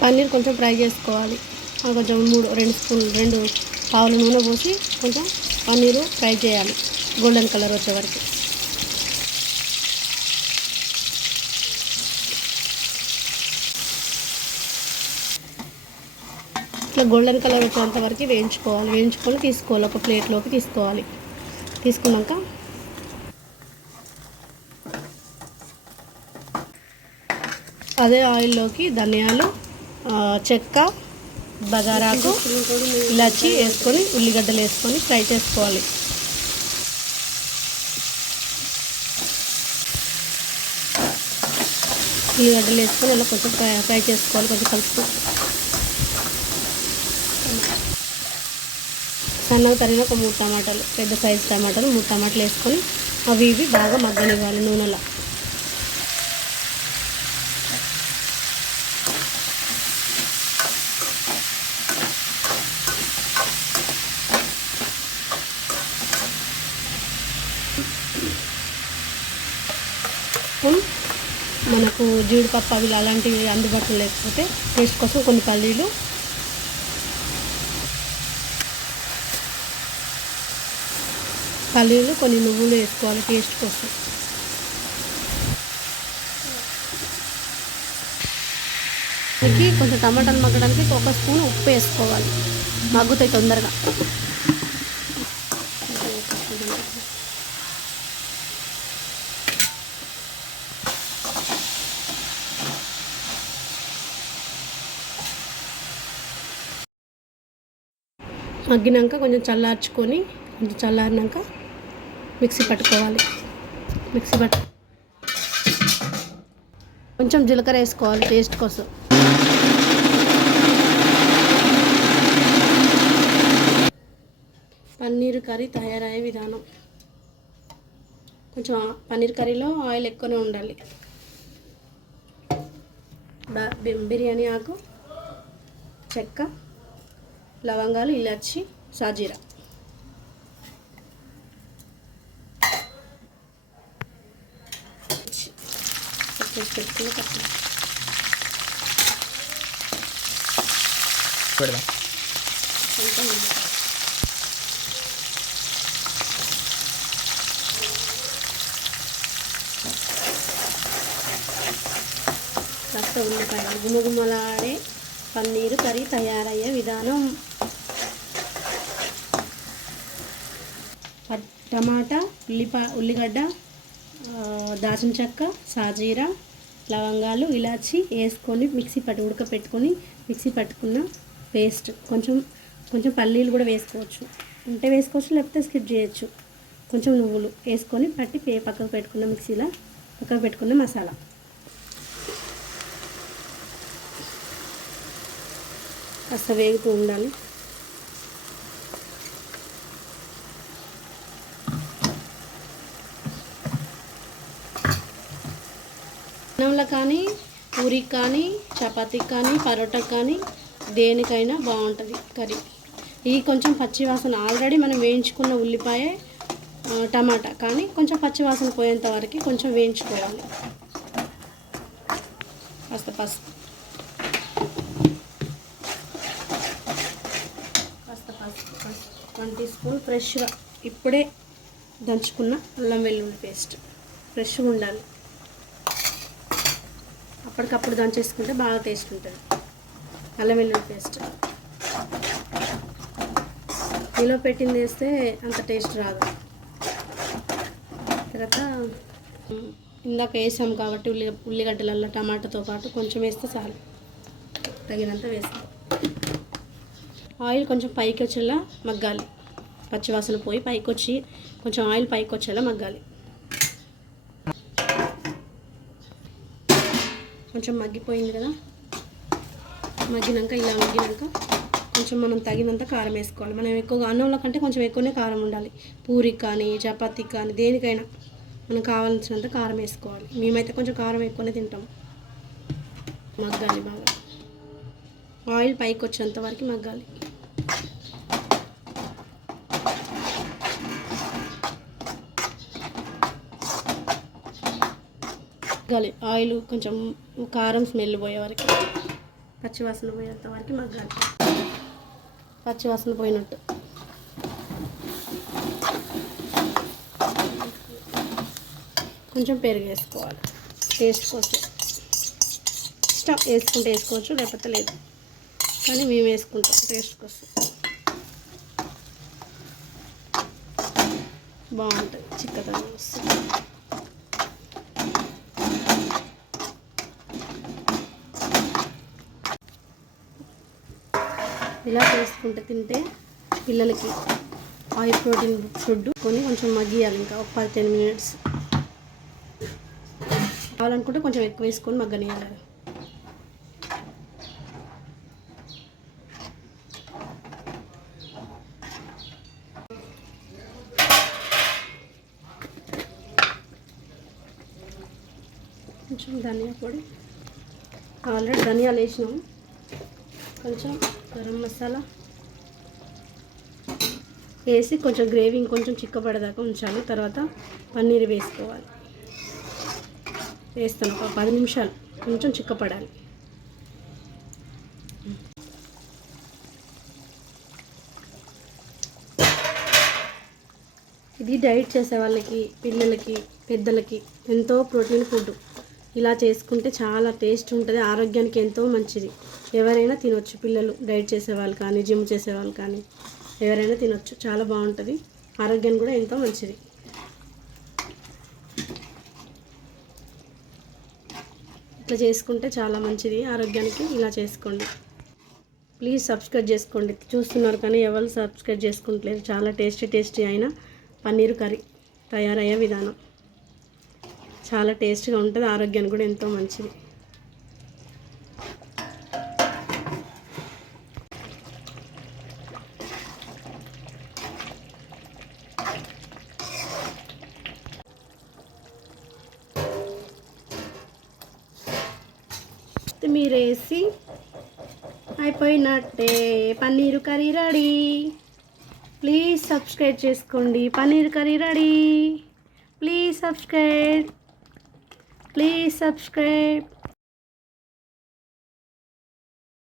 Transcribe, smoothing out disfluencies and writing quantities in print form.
పన్నీర్ కొంచెం ఫ్రై చేసుకోవాలి. కొంచెం 2 పావుల నూనె పోసి కొంచెం పన్నీరు ఫ్రై చేయాలి గోల్డెన్ కలర్ వచ్చే వరకు. ఇట్లా గోల్డెన్ కలర్ వచ్చేంత వరకు వేయించుకొని తీసుకోవాలి. ఒక ప్లేట్లోకి తీసుకోవాలి. తీసుకున్నాక అదే ఆయిల్లోకి ధనియాలు, చెక్క, బగారాకు, ఇలాచి వేసుకొని ఉల్లిగడ్డలు వేసుకొని ఫ్రై చేసుకోవాలి. ఉల్లిగడ్డలు వేసుకొని అలా కొంచెం ఫ్రై చేసుకోవాలి. కొంచెం కలుపు సన్నగా తరిగిన ఒక 3 టమాటాలు, పెద్ద సైజు టమాటాలు 3 టమాటాలు వేసుకొని అవి బాగా మగ్గనివ్వాలి నూనెలో. మనకు జీడిపప్పు అవి అలాంటివి అందుబాటులో లేకపోతే టేస్ట్ కోసం కొన్ని పల్లీలు, కొన్ని నువ్వులు వేసుకోవాలి టేస్ట్ కోసం. దీనికి కొంచెం టమాటాలు మగ్గడానికి 1 స్పూన్ ఉప్పు వేసుకోవాలి. మగ్గుతాయి తొందరగా. మగ్గినాక కొంచెం చల్లారినాక మిక్సీ పట్టుకోవాలి. కొంచెం జీలకర్ర వేసుకోవాలి టేస్ట్ కోసం. పన్నీర్ కర్రీ తయారయ్యే విధానం. కొంచెం పన్నీర్ కర్రీలో ఆయిల్ ఎక్కువనే ఉండాలి. బిర్యానీ ఆకు, చెక్క, లవంగాలు, ఇలాచి, సాజీరా, పెట్టుకుని కాస్త ఉల్లిపాయలు. గుమగుమలాడే పన్నీరు కర్రీ తయారయ్యే విధానం. టమాటా, ఉల్లిగడ్డ, దాల్చిన చెక్క, సాజీరా, లవంగాలు, ఇలాచి వేసుకొని ఉడకపెట్టుకొని మిక్సీ పట్టుకున్న పేస్ట్. కొంచెం పల్లీలు కూడా వేసుకోవచ్చు, ఉంటే వేసుకోవచ్చు, లేకపోతే స్కిప్ చేయొచ్చు. కొంచెం నువ్వులు వేసుకొని పట్టి పక్కకు పెట్టుకున్న మసాలా. కాస్త వేగుతూ ఉండాలి. అన్నంలో కానీ, పూరికి కానీ, చపాతీకి కానీ, పరోటాకి కానీ దేనికైనా బాగుంటుంది కర్రీ. ఇది కొంచెం పచ్చివాసన ఆల్రెడీ మనం వేయించుకున్న ఉల్లిపాయ, టమాటా కానీ కొంచెం పచ్చివాసన పోయేంత వరకు కొంచెం వేయించుకోవాలి. కాస్త పసుపు, 1 టీ స్పూన్ ఫ్రెష్గా ఇప్పుడే దంచుకున్న అల్లం వెల్లుల్లి పేస్ట్. ఫ్రెష్గా ఉండాలి. అప్పటికప్పుడు దంచేసుకుంటే బాగా టేస్ట్ ఉంటుంది. అల్లం వెల్లుల్లి పేస్ట్ నీలో పెట్టింది వేస్తే అంత టేస్ట్ రాదు. తర్వాత ఇందాక వేసాం కాబట్టి ఉల్లిగడ్డలల్లో టమాటాతో పాటు కొంచెం వేస్తే చాలు, తగినంత వేస్తాం. ఆయిల్ కొంచెం పైకి వచ్చేలా మగ్గాలి. పచ్చివాసన పోయి కొంచెం ఆయిల్ పైకి వచ్చేలా మగ్గాలి. కొంచెం మగ్గిపోయింది కదా. మగ్గినాక కొంచెం మనం తగినంత కారం వేసుకోవాలి. మనం ఎక్కువగా అన్నంలో కంటే కొంచెం ఎక్కువనే కారం ఉండాలి. పూరికి కానీ, చపాతీకి కానీ, దేనికైనా మనం కావాల్సినంత కారం వేసుకోవాలి. మేమైతే కొంచెం కారం ఎక్కువనే తింటాం. మగ్గాలి బాగా. ఆయిల్ పైకి వచ్చేంత వరకు మగ్గాలి. ఆయిల్ కొంచెం కారం స్మెల్ పోయే వరకు. పచ్చివాసన పోయేంత వరకు మగ్గాలి. పచ్చివాసన పోయినట్టు. కొంచెం పెరుగు వేసుకోవాలి టేస్ట్ కోసం. ఇష్టం వేసుకుంటే వేసుకోవచ్చు, లేకపోతే లేదు, కానీ మేము వేసుకుంటాం టేస్ట్ కోసం. బాగుంటుంది, చిక్కదనం వస్తుంది. ఇలా చేసుకుంటే తింటే పిల్లలకి హై ప్రోటీన్ ఫుడ్ కొని కొంచెం మగ్గియాలి. ఇంకా ఒక 10 మినిట్స్ కావాలనుకుంటే కొంచెం ఎక్కువ వేసుకొని మగ్గనియాలి. కొంచెం ధనియా పొడి, ఆల్రెడీ ధనియాలు వేసినాము. కొంచెం గరం మసాలా వేసి కొంచెం గ్రేవీ ఇంకొంచెం చిక్కపడేదాకా ఉంచాలి. తర్వాత పన్నీర్ వేసుకోవాలి. వేస్తాను ఒక 10 నిమిషాలు, కొంచెం చిక్కపడాలి. ఇది డైట్ చేసే వాళ్ళకి, పిల్లలకి, పెద్దలకి ఎంతో ప్రోటీన్ ఫుడ్. ఇలా చేసుకుంటే చాలా టేస్ట్ ఉంటుంది, ఆరోగ్యానికి ఎంతో మంచిది. ఎవరైనా తినొచ్చు, పిల్లలు, డైట్ చేసేవాళ్ళు కానీ, జిమ్ చేసేవాళ్ళు కానీ ఎవరైనా తినొచ్చు. చాలా బాగుంటుంది, ఆరోగ్యానికి కూడా ఎంతో మంచిది. ఇట్లా చేసుకుంటే చాలా మంచిది ఆరోగ్యానికి. ఇలా చేసుకోండి. ప్లీజ్ సబ్స్క్రైబ్ చేసుకోండి. చూస్తున్నారు కానీ ఎవరు సబ్స్క్రైబ్ చేసుకుంటలేరు. చాలా టేస్టీ అయిన పన్నీర్ కర్రీ తయారయ్యే విధానం చాలా టేస్ట్గా ఉంటుంది, ఆరోగ్యానికి కూడా ఎంతో మంచిది. కొత్తిమీరేసి అయిపోయినట్టే paneer curry ready. Please subscribe చేసుకోండి. Paneer curry ready. Please subscribe.